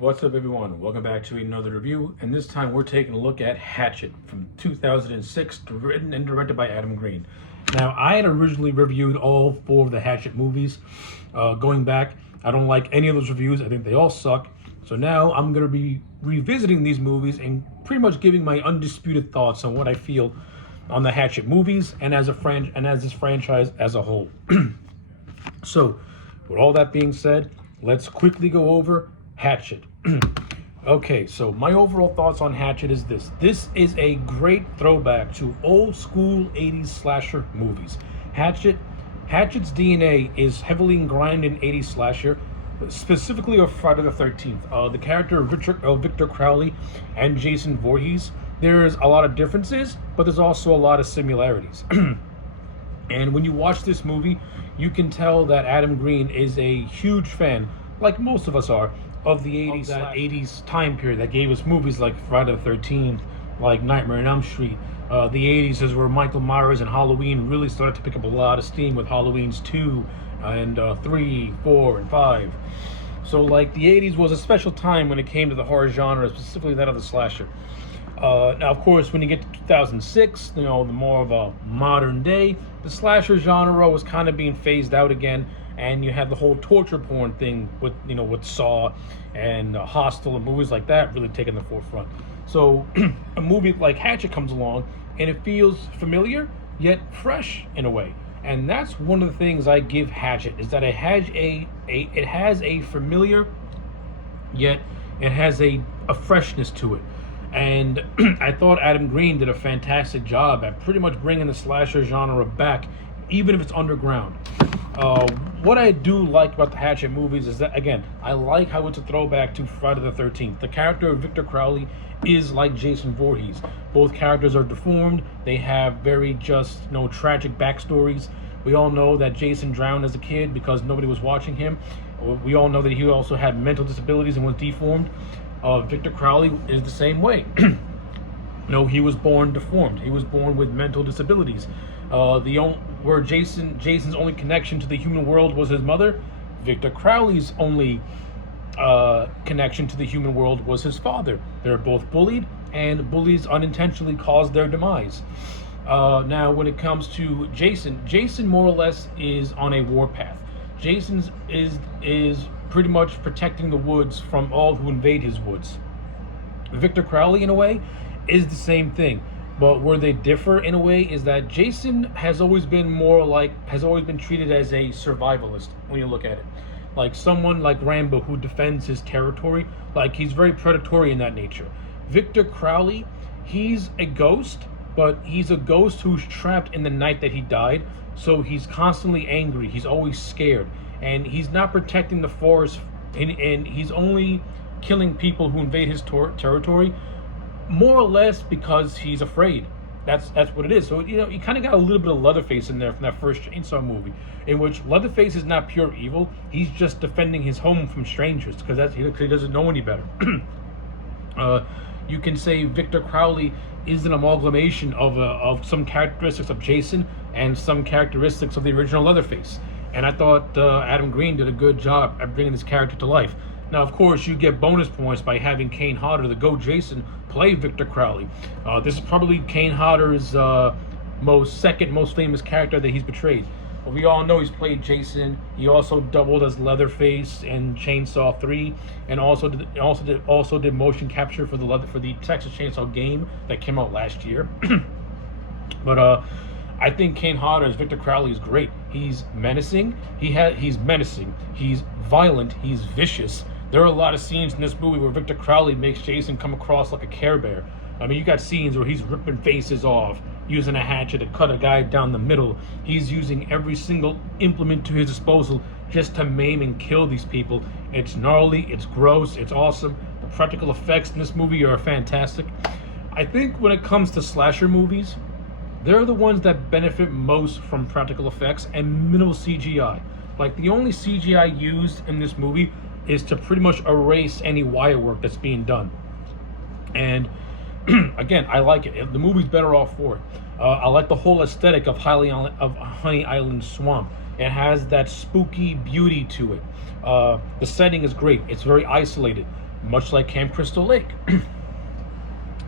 What's up, everyone? Welcome back to another review, and this time we're taking a look at Hatchet from 2006, written and directed by Adam Green. Now, I had originally reviewed all four of the Hatchet movies. Going back, I don't like any of those reviews. I think they all suck. So now I'm going to be revisiting these movies and pretty much giving my undisputed thoughts on what I feel on the Hatchet movies and as this franchise as a whole. So, with all that being said, let's quickly go over Hatchet. Okay, so my overall thoughts on Hatchet is this. This is a great throwback to old school 80s slasher movies. Hatchet's DNA is heavily ingrained in 80s slasher, specifically of Friday the 13th. The character of Victor Crowley and Jason Voorhees, there's a lot of differences, but there's also a lot of similarities. And when you watch this movie, you can tell that Adam Green is a huge fan, like most of us are, of the 80s, that 80s time period that gave us movies like Friday the 13th, like Nightmare on Elm Street. The 80s is where Michael Myers and Halloween really started to pick up a lot of steam with Halloween's 2 and 3, 4, and 5. So like the 80s was a special time when it came to the horror genre, specifically that of the slasher. Now, of course, when you get to 2006, the more of a modern day, the slasher genre was kind of being phased out again, and you had the whole torture porn thing with Saw and Hostel and movies like that really taking the forefront. So a movie like Hatchet comes along, and it feels familiar yet fresh in a way. And that's one of the things I give Hatchet, is that it has a familiar, yet it has a freshness to it. And I thought Adam Green did a fantastic job at pretty much bringing the slasher genre back, even if it's underground. What I do like about the Hatchet movies is that, again, I like how it's a throwback to Friday the 13th. The character of Victor Crowley is like Jason Voorhees. Both characters are deformed. They have very tragic backstories. We all know that Jason drowned as a kid because nobody was watching him. We all know that he also had mental disabilities and was deformed. Victor Crowley is the same way. He was born deformed. He was born with mental disabilities. Jason's only connection to the human world was his mother, Victor Crowley's only connection to the human world was his father. They're both bullied, and bullies unintentionally caused their demise. Now, when it comes to Jason more or less is on a warpath. Jason is pretty much protecting the woods from all who invade his woods. Victor Crowley, in a way, is the same thing. But where they differ in a way is that Jason has always been treated as a survivalist when you look at it. Like someone like Rambo who defends his territory, like he's very predatory in that nature. Victor Crowley, he's a ghost, but he's a ghost who's trapped in the night that he died, so he's constantly angry, he's always scared, and he's not protecting the forest, and he's only killing people who invade his territory, more or less because he's afraid. That's what it is. So you kind of got a little bit of Leatherface in there from that first Chainsaw movie, in which Leatherface is not pure evil. He's just defending his home from strangers because he doesn't know any better. You can say Victor Crowley is an amalgamation of some characteristics of Jason and some characteristics of the original Leatherface. And I thought Adam Green did a good job at bringing this character to life. Now, of course, you get bonus points by having Kane Hodder, the GOAT Jason, play Victor Crowley. This is probably Kane Hodder's second most famous character that he's portrayed. But we all know he's played Jason. He also doubled as Leatherface in Chainsaw 3, and also did motion capture for the Texas Chainsaw game that came out last year. But I think Kane Hodder as Victor Crowley is great. He's menacing. He's menacing. He's violent. He's vicious. There are a lot of scenes in this movie where Victor Crowley makes Jason come across like a Care Bear. I mean, you got scenes where he's ripping faces off, using a hatchet to cut a guy down the middle. He's using every single implement to his disposal just to maim and kill these people. It's gnarly, it's gross, it's awesome. The practical effects in this movie are fantastic. I think when it comes to slasher movies, they're the ones that benefit most from practical effects and minimal CGI. Like, the only CGI used in this movie is to pretty much erase any wire work that's being done. And again, I like it. The movie's better off for it. I like the whole aesthetic of Honey Island Swamp. It has that spooky beauty to it. The setting is great. It's very isolated. much like Camp Crystal Lake.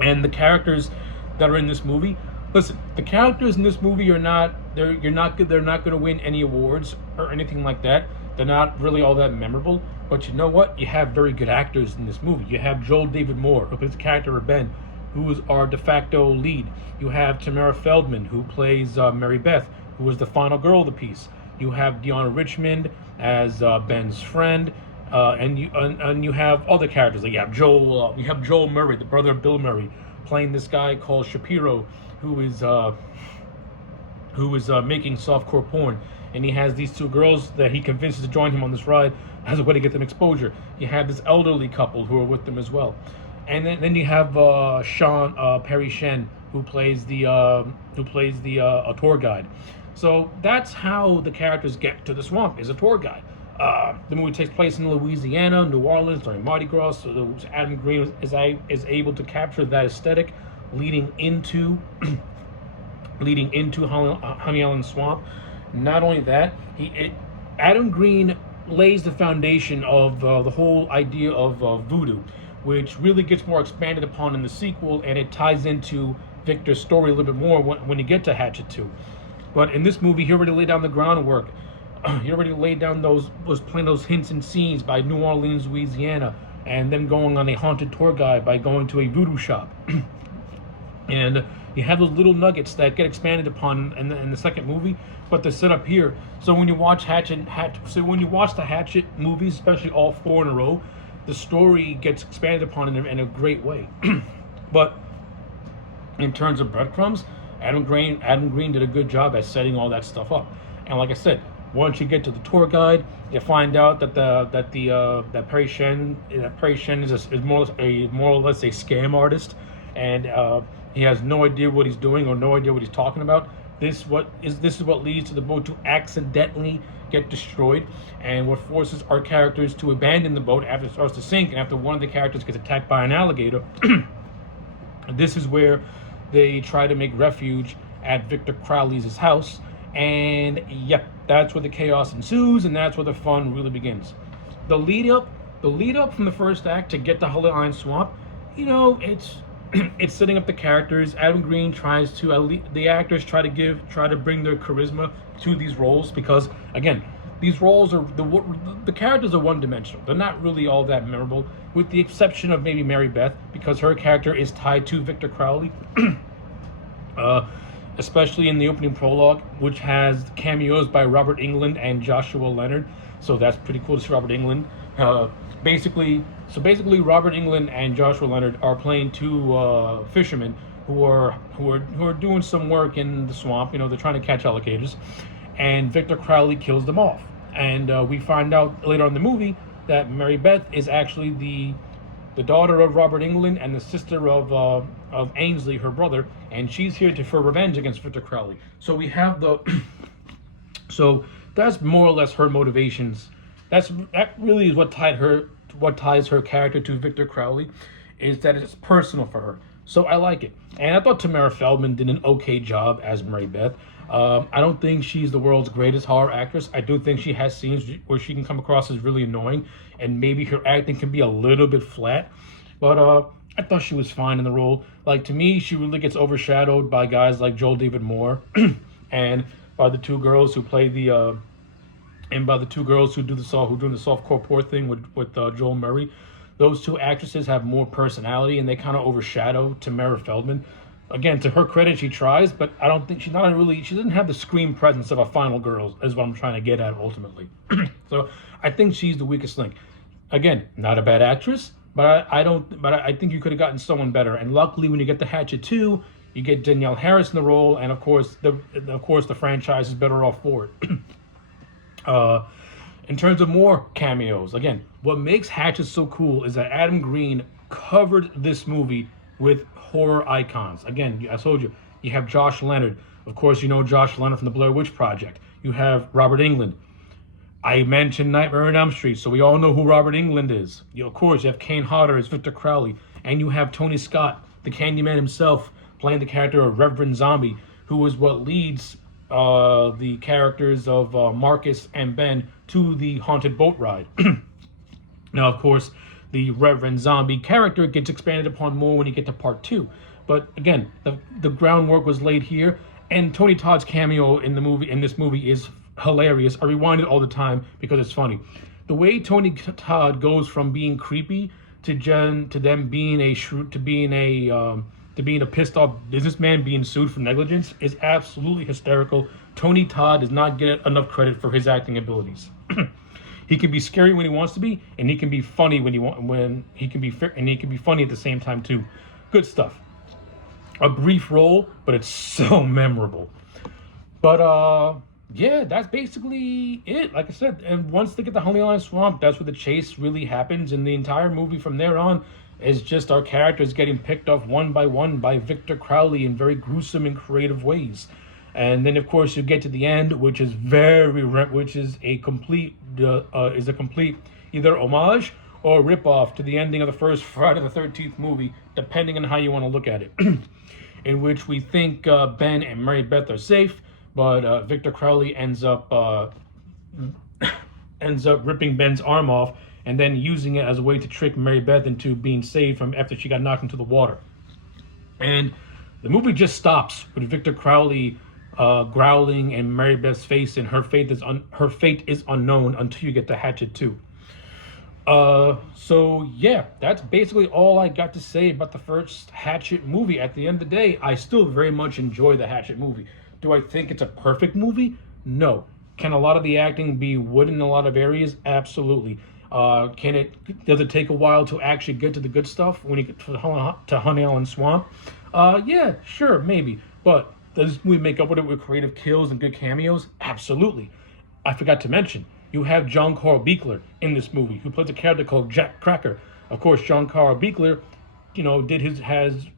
And the characters that are in this movie, listen, the characters in this movie are not they're not going to win any awards or anything like that. They're not really all that memorable. But you know what? You have very good actors in this movie. You have Joel David Moore, who plays the character of Ben, who is our de facto lead. You have Tamara Feldman, who plays Mary Beth, who is the final girl of the piece. You have Deanna Richmond as Ben's friend, and you have other characters. Like you have Joel Murray, the brother of Bill Murray, playing this guy called Shapiro, who is making softcore porn, and he has these two girls that he convinces to join him on this ride as a way to get them exposure. You have this elderly couple who are with them as well, and then you have Perry Shen, who plays the a tour guide. So that's how the characters get to the swamp, is a tour guide. The movie takes place in Louisiana, New Orleans during Mardi Gras. So Adam Green is able to capture that aesthetic, leading into Honey Island Swamp. Not only that, Adam Green lays the foundation of the whole idea of voodoo, which really gets more expanded upon in the sequel, and it ties into Victor's story a little bit more when you get to Hatchet 2. But in this movie, he already laid down the groundwork. He already laid down was playing those hints and scenes by New Orleans, Louisiana, and then going on a haunted tour guide by going to a voodoo shop. And you have those little nuggets that get expanded upon in the second movie, but they're set up here. So when you watch when you watch the Hatchet movies, especially all four in a row, the story gets expanded upon in a great way. But in terms of breadcrumbs, Adam Green did a good job at setting all that stuff up. And like I said, once you get to the tour guide, you find out that Perry Shen is more or less a scam artist, and he has no idea what he's doing or no idea what he's talking about. This is what leads to the boat to accidentally get destroyed, and what forces our characters to abandon the boat after it starts to sink, and after one of the characters gets attacked by an alligator. This is where they try to make refuge at Victor Crowley's house, and yep, that's where the chaos ensues, and that's where the fun really begins. The lead up from the first act to get to Honey Island Swamp, it's setting up the characters. Adam Green tries to, the actors try to bring their charisma to these roles, because again, these roles are the characters are one-dimensional. They're not really all that memorable, with the exception of maybe Mary Beth, because her character is tied to Victor Crowley. Especially in the opening prologue, which has cameos by Robert Englund and Joshua Leonard. So that's pretty cool to see Robert Englund. Basically, Robert Englund and Joshua Leonard are playing two fishermen who are doing some work in the swamp. They're trying to catch alligators, and Victor Crowley kills them off. And we find out later on in the movie that Mary Beth is actually the daughter of Robert Englund and the sister of Ainsley, her brother, and she's here for revenge against Victor Crowley. So we have so that's more or less her motivations. That really is what ties her character to Victor Crowley, is that it's personal for her. So I like it, and I thought Tamara Feldman did an okay job as Mary Beth. I don't think she's the world's greatest horror actress. I do think she has scenes where she can come across as really annoying, and maybe her acting can be a little bit flat. But I thought she was fine in the role. Like, to me, she really gets overshadowed by guys like Joel David Moore, and by the two girls who play and by the two girls who do the softcore porn thing with Joel Murray. Those two actresses have more personality, and they kind of overshadow Tamara Feldman. Again, to her credit, she tries, but I don't think she doesn't have the screen presence of a final girl, is what I'm trying to get at ultimately. So I think she's the weakest link. Again, not a bad actress, but I think you could have gotten someone better. And luckily, when you get the Hatchet 2, you get Danielle Harris in the role, and of course the franchise is better off for it. In terms of more cameos, again, what makes Hatchet so cool is that Adam Green covered this movie with horror icons. Again, I told you, you have Josh Leonard. Of course, you know Josh Leonard from the Blair Witch Project. You have Robert Englund. I mentioned Nightmare on Elm Street, so we all know who Robert Englund is. Of course, you have Kane Hodder as Victor Crowley, and you have Tony Scott, the Candyman himself, playing the character of Reverend Zombie, who is what leads the characters of Marcus and Ben to the haunted boat ride. Now, of course, the Reverend Zombie character gets expanded upon more when you get to part 2. But again, the groundwork was laid here, and Tony Todd's cameo in this movie is hilarious. I rewind it all the time because it's funny. The way Tony Todd goes from being creepy to them being a pissed off businessman being sued for negligence is absolutely hysterical. Tony Todd does not get enough credit for his acting abilities. He can be scary when he wants to be, and he can be funny when he can be funny at the same time too. Good stuff. A brief role, but it's so memorable. But yeah, that's basically it. Like I said, and once they get to Honey Island Swamp, that's where the chase really happens, and the entire movie from there on is just our characters getting picked off one by one by Victor Crowley in very gruesome and creative ways. And then, of course, you get to the end, which is a complete either homage or ripoff to the ending of the first Friday the 13th movie, depending on how you want to look at it. In which we think Ben and Mary Beth are safe, but Victor Crowley ends up ripping Ben's arm off and then using it as a way to trick Mary Beth into being saved from after she got knocked into the water. And the movie just stops with Victor Crowley growling in Mary Beth's face, and her fate is unknown until you get to Hatchet 2. So yeah, that's basically all I got to say about the first Hatchet movie. At the end of the day, I still very much enjoy the Hatchet movie. Do I think it's a perfect movie? No. Can a lot of the acting be wooden in a lot of areas? Absolutely. Does it take a while to actually get to the good stuff when you get to Honey Island Swamp? Yeah, sure, maybe. But does we make up with it with creative kills and good cameos? Absolutely. I forgot to mention, you have John Carl Buechler in this movie, who plays a character called Jack Cracker. Of course, John Carl Buechler,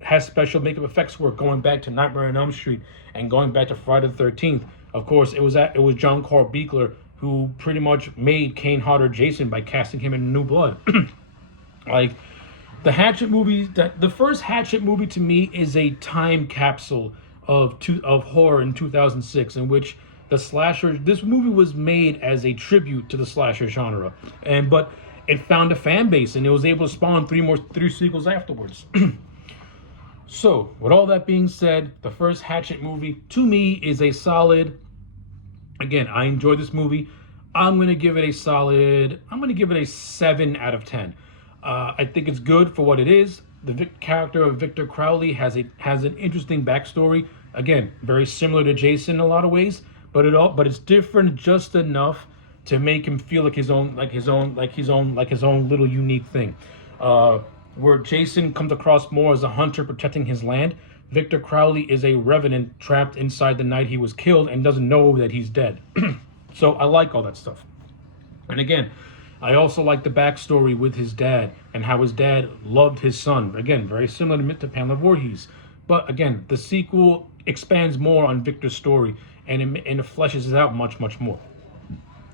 has special makeup effects work going back to Nightmare on Elm Street and going back to Friday the 13th. Of course, it was John Carl Buechler who pretty much made Kane Hodder Jason by casting him in New Blood. Like, the Hatchet movie, the first Hatchet movie to me is a time capsule of horror in 2006, in which this movie was made as a tribute to the slasher genre, but it found a fan base, and it was able to spawn three sequels afterwards. So, with all that being said, the first Hatchet movie to me is a solid. Again, I enjoyed this movie. I'm going to give it a 7 out of 10. I think it's good for what it is. The character of Victor Crowley has an interesting backstory. Again, very similar to Jason in a lot of ways, but it's different just enough to make him feel like his own little unique thing. Where Jason comes across more as a hunter protecting his land, Victor Crowley is a revenant trapped inside the night he was killed and doesn't know that he's dead. So I like all that stuff. And again, I also like the backstory with his dad and how his dad loved his son. Again, very similar to Pamela Voorhees. But again, the sequel expands more on Victor's story and it fleshes it out much, much more.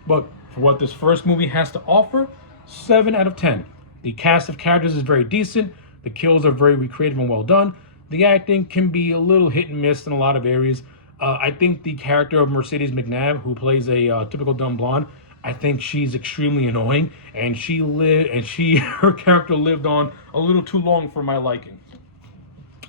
But for what this first movie has to offer, 7 out of 10. The cast of characters is very decent. The kills are very creative and well done. The acting can be a little hit and miss in a lot of areas. I think the character of Mercedes McNabb, who plays a typical dumb blonde, I think she's extremely annoying, and her character lived on a little too long for my liking.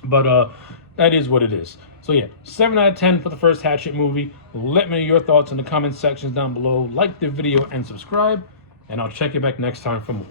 But that is what it is. So yeah, 7 out of 10 for the first Hatchet movie. Let me know your thoughts in the comment sections down below. Like the video and subscribe, and I'll check you back next time for more.